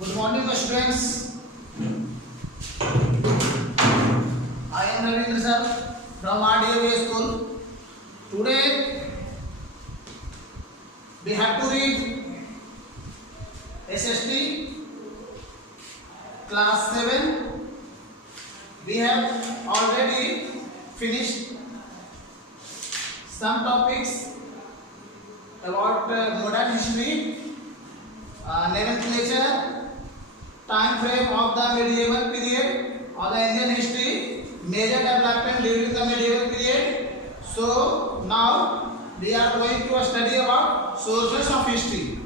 Good morning, students. I am Ravindra sir from RDAV school. Today we have to read SST class 7. We have already finished some topics about modern history, nomenclature, time frame of the medieval period or the Indian history, major development during the medieval period. So now we are going to study about sources of history.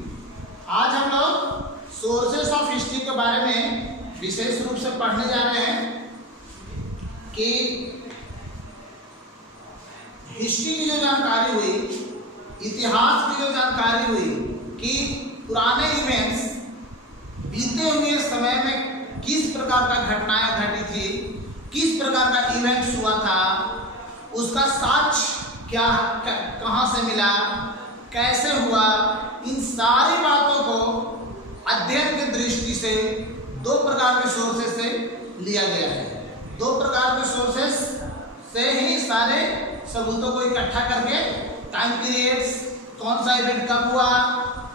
आज हम लोग sources of history के बारे में विशेष रूप से पढ़ने जा रहे हैं कि हिस्ट्री की जो जानकारी हुई, इतिहास की जो जानकारी हुई कि पुराने इवेंट्स बीते हुए समय में किस प्रकार का घटनाएं घटी थी, किस प्रकार का इवेंट्स हुआ था, उसका साक्ष्य क्या कहां से मिला, कैसे हुआ, इन सारी बातों को अध्ययन की दृष्टि से दो प्रकार के सोर्सेस से लिया गया है। दो प्रकार के सोर्सेस से ही सारे सबूतों को इकट्ठा करके टाइम पीरियड्स, कौन सा इवेंट कब हुआ,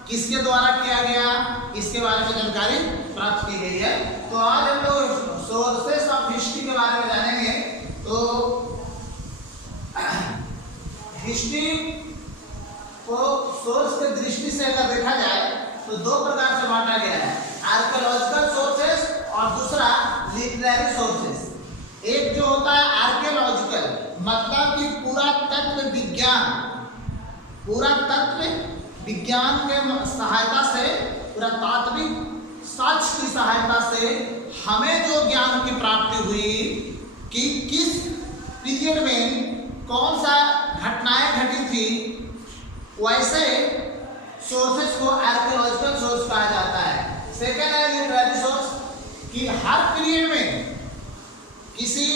किसके द्वारा किया गया, इसके बारे में जानकारी प्राप्त की गई है। तो आज हम लोग सोर्सेस ऑफ हिस्ट्री के बारे में जानेंगे। तो हिस्ट्री को सोर्स की दृष्टि से अगर देखा जाए तो दो प्रकार से बांटा गया है, आर्कियोलॉजिकल सोर्सेस और दूसरा लिटरेरी सोर्सेस। एक जो होता है आर्कियोलॉजिकल, मतलब कि पुरातत्व विज्ञान के सहायता से, पुरातात्विक साक्ष्य की सहायता से हमें जो ज्ञान की प्राप्ति हुई कि किस पीरियड में कौन सा घटनाएं घटी थी, वैसे सोर्सेस को आर्कियोलॉजिकल सोर्स कहा जाता है। सेकेंड है लिटरेरी सोर्स, कि हर पीरियड में किसी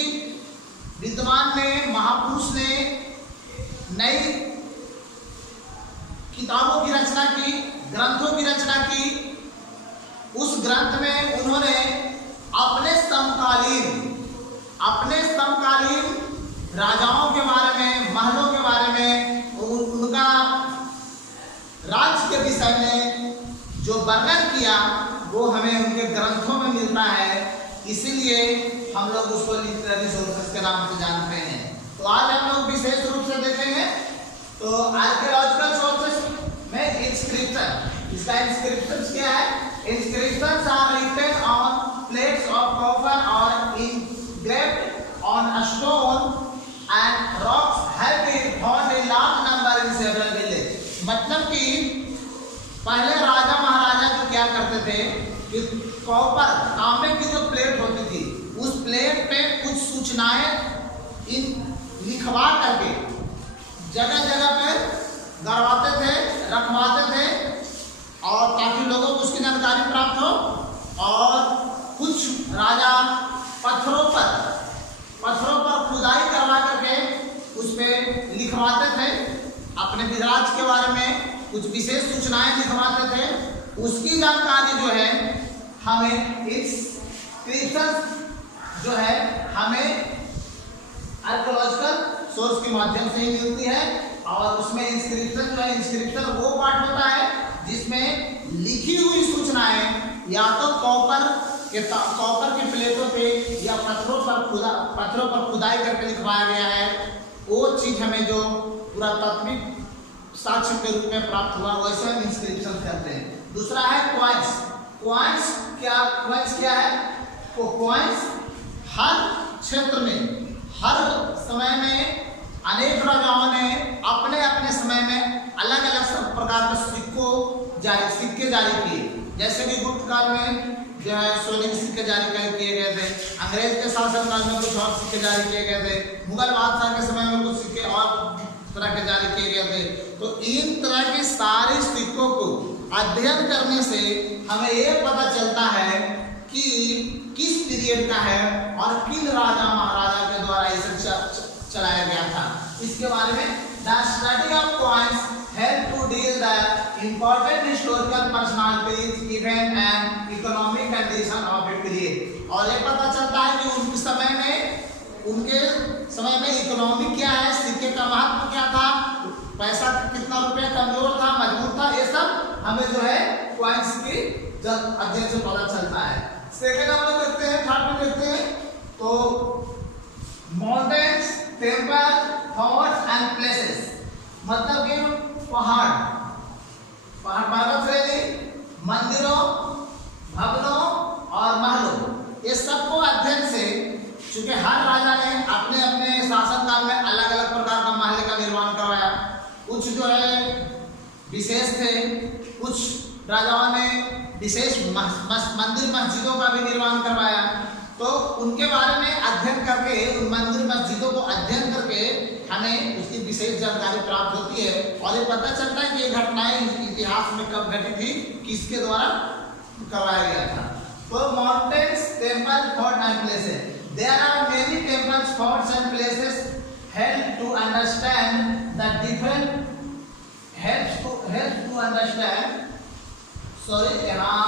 विद्वान ने, महापुरुष ने नई किताबों की रचना की, ग्रंथों की रचना की। उस ग्रंथ में उन्होंने अपने समकालीन राजाओं के बारे में, महलों के बारे में, उनका राज्य के विषय में जो वर्णन किया वो हमें उनके ग्रंथों में मिलता है। इसीलिए हम लोग उसको लिटरेरी सोर्सेस के नाम से जानते हैं। तो आज हम लोग विशेष रूप से देखेंगे तो आर्कियोलॉजिकल सोर्सेस में इंस्क्रिप्शन। इसका इंस्क्रिप्शन क्या है? Inscriptions are written on plates of copper और engraved on a stone and rocks have been found in large number in several villages। मतलब कि पहले राजा महाराजा जो क्या करते थे कि कॉपर, तांबे की जो प्लेट होती थी, उस प्लेट पे कुछ सूचनाएं लिखवा करके जगह जगह पे गड़वाते थे, रखवाते थे, और ताकि लोगों को उसकी जानकारी प्राप्त हो। और कुछ राजा पत्थरों पर खुदाई करवा करके उस पे लिखवाते थे, अपने विराज के बारे में कुछ विशेष सूचनाएं लिखवाते थे। उसकी जानकारी जो है हमें इंस्क्रिप्शन जो है हमें आर्कियोलॉजिकल सोर्स के माध्यम से ही मिलती है। और उसमें इंस्क्रिप्शन जो है, इंस्क्रिप्शन वो पार्ट होता है जिसमें लिखी हुई सूचनाएं या तो कॉपर की प्लेटों पे या पत्थरों पर खुदाई करके लिखवाया गया है। वो चीज हमें जो पुरातात्विक साक्ष्य के रूप में प्राप्त हुआ, वैसे हम इंस्क्रिप्शन कहते हैं। दूसरा है क्वाइंस क्या है? क्वाइंस हर क्षेत्र में, हर समय में अनेक राजाओं ने अपने समय में अलग अलग प्रकार के सिक्के जारी किए। जैसे कि गुप्त काल में जो है सोने के सिक्के जारी किए गए थे, अंग्रेज के शासन काल में कुछ और सिक्के जारी किए गए थे, मुगल बादशाह के समय में कुछ सिक्के और तरह के जारी किए गए थे। तो इन तरह के सारे सिक्कों को अध्ययन करने से हमें ये पता चलता है कि किस पीरियड का है और किन राजा महाराजा के द्वारा इसे चलाया गया था। इसके बारे में the study of coins help to deal the important historical personalities, event and economic condition of a period। और ये पता चलता है कि उनके समय में इकोनॉमी क्या है, सिक्के का महत्व क्या था, पैसा कितना रुपया कमजोर था मजबूत था, ये सब हमें जो है पॉइंट्स की अध्ययन से पता चलता है। सेकेंड हम लोग देखते हैं, थर्ड में देखते हैं तो mountains, temple, forts and places, मतलब कि पहाड़ पर्वत श्रेणी, मंदिरों, भवनों और महलों, ये सबको अध्ययन से, चूंकि हर राजा ने अपने अपने शासनकाल में अलग अलग प्रकार का महल का निर्माण करवाया, कुछ जो है विशेष थे, कुछ राजाओं ने विशेष मंदिर मस्जिदों का भी निर्माण करवाया। तो उनके बारे में अध्ययन करके, उन मंदिर मस्जिदों को अध्ययन करके हमें उसकी विशेष जानकारी प्राप्त होती है और ये पता चलता है कि ये घटनाएं इतिहास में कब घटी थी, किसके द्वारा करवाया गया था। तो mountains, temple, fort and places, there are many temples, forts and places help to understand the different helps to understand, sorry यहाँ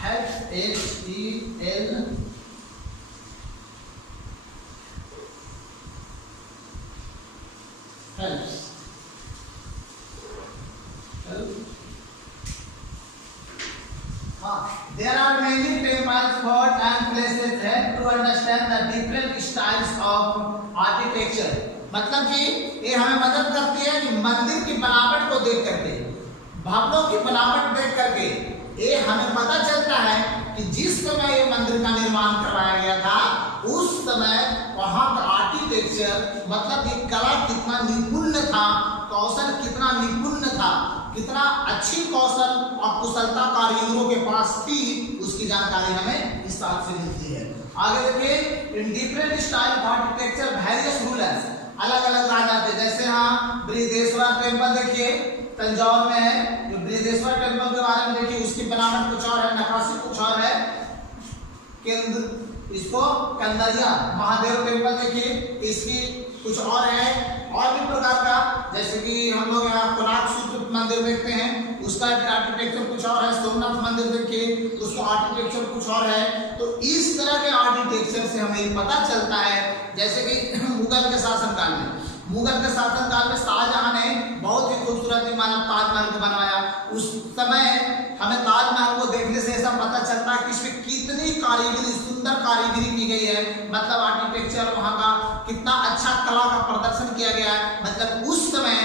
helps HEL helps there are many temples, forts and places help to understand the different styles of architecture। मतलब कि ये हमें मदद करती है कि मंदिर की बनावट को देख करके, भवनों की बनावट देख करके ये हमें पता चलता है कि जिस समय ये मंदिर का निर्माण करवाया गया था उस समय वहाँ का आर्किटेक्चर, मतलब कि कला कितना निपुण था, कौशल कितना निपुण था, कितना अच्छी कौशल और कुशलता कारीगरों के पास थी, उसकी जानकारी हमें इस बात से मिलती है। आगे देखिए, in different style of architecture various rulers, अलग अलग राजा थे। जैसे हाँ बृहदेश्वर टेम्पल देखिए तंजौर में है, जो बृहदेश्वर टेम्पल के बारे में देखिए, उसकी बनावट कुछ और है, नक्काशी कुछ और है। केंद्र इसको कंदरिया महादेव टेम्पल देखिए, इसकी कुछ और है। और भी प्रकार का, जैसे कि हम लोग यहाँ कोणार्क सूर्य मंदिर देखते हैं, उसका आर्किटेक्चर कुछ और है। सोमनाथ मंदिर देखिए, उसका आर्किटेक्चर कुछ और है। तो इस तरह के आर्किटेक्चर से हमें पता चलता है, जैसे कि मुगल के शासनकाल में शाहजहां ने बहुत ही खूबसूरत ताजमहल को बनवाया। उस समय हमें ताजमहल को देखने से ऐसा पता चलता है कि इसमें कितनी कारीगरी, सुंदर कारीगरी की गई है, मतलब आर्किटेक्चर वहाँ का कितना अच्छा कला का प्रदर्शन किया गया है। मतलब उस समय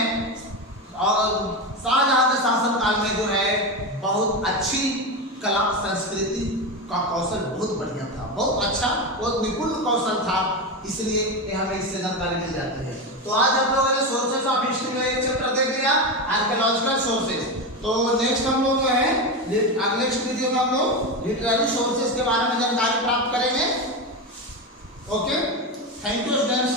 शाहजहां के शासनकाल में जो है बहुत अच्छी कला संस्कृति का कौशल बहुत बढ़िया था, बहुत अच्छा, बहुत निपुण कौशल था, इसलिए हमें इससे जानकारी मिल जाती है। तो आज हम लोगों ने सोर्सेस ऑफ हिस्ट्री में एक चैप्टर देख लिया, आर्कियोलॉजिकल सोर्सेस। तो नेक्स्ट हम लोग जो है अगले वीडियो में हम लोग लिटरेरी सोर्सेस के बारे में जानकारी प्राप्त करेंगे। Okay, thank you students.